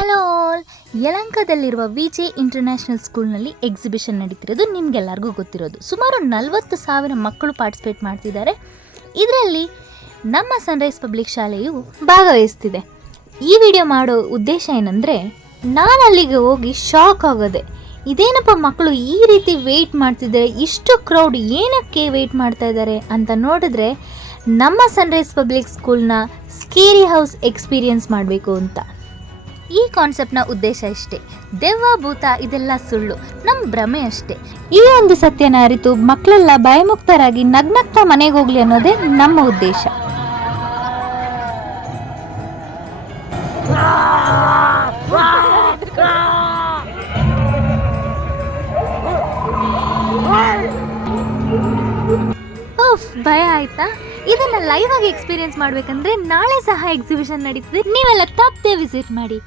Hello all, ಯಲಹಂಕದಲ್ಲಿರುವ VJ international ಸ್ಕೂಲ್ನಲ್ಲಿ exhibition ನಡೀತಿರೋದು ನಿಮಗೆಲ್ಲರಿಗೂ ಗೊತ್ತಿರೋದು. ಸುಮಾರು 40,000 ಮಕ್ಕಳು ಪಾರ್ಟಿಸಿಪೇಟ್ ಮಾಡ್ತಿದ್ದಾರೆ. ಇದರಲ್ಲಿ ನಮ್ಮ ಸನ್ರೈಸ್ ಪಬ್ಲಿಕ್ ಶಾಲೆಯು ಭಾಗವಹಿಸ್ತಿದೆ. ಈ ವಿಡಿಯೋ ಮಾಡೋ ಉದ್ದೇಶ ಏನಂದರೆ, ನಾನು ಅಲ್ಲಿಗೆ ಹೋಗಿ ಶಾಕ್ ಆಗೋದೆ. ಇದೇನಪ್ಪ ಮಕ್ಕಳು ಈ ರೀತಿ ವೆಯ್ಟ್ ಮಾಡ್ತಿದ್ದಾರೆ, ಇಷ್ಟು ಕ್ರೌಡ್ ಏನಕ್ಕೆ ವೆಯ್ಟ್ ಮಾಡ್ತಾ ಇದ್ದಾರೆ ಅಂತ ನೋಡಿದ್ರೆ ನಮ್ಮ ಸನ್ರೈಸ್ ಪಬ್ಲಿಕ್ ಸ್ಕೂಲ್ನ ಸ್ಕೇರಿ ಹೌಸ್ ಎಕ್ಸ್ಪೀರಿಯನ್ಸ್ ಮಾಡಬೇಕು ಅಂತ. ಈ ಕಾನ್ಸೆಪ್ಟ್ನ ಉದ್ದೇಶ ಇಷ್ಟೇ. ದೆವ್ವ ಭೂತ ಇದೆಲ್ಲ ಸುಳ್ಳು, ನಮ್ಮ ಭ್ರಮೆ ಅಷ್ಟೇ. ಈ ಒಂದು ಸತ್ಯನ ಅರಿತು ಮಕ್ಕಳೆಲ್ಲ ಭಯಮುಕ್ತರಾಗಿ ನಗ್ನಗ್ತಾ ಮನೆಗೆ ಹೋಗ್ಲಿ ಅನ್ನೋದೇ ನಮ್ಮ ಉದ್ದೇಶ. ಭಯ ಆಯ್ತಾ? ಇದನ್ನ ಲೈವ್ ಆಗಿ ಎಕ್ಸ್ಪೀರಿಯನ್ಸ್ ಮಾಡ್ಬೇಕಂದ್ರೆ ನಾಳೆ ಸಹ ಎಕ್ಸಿಬಿಷನ್ ನಡೀತಿದೆ. ನೀವೆಲ್ಲ ತಪ್ಪದೆ ವಿಸಿಟ್ ಮಾಡಿ.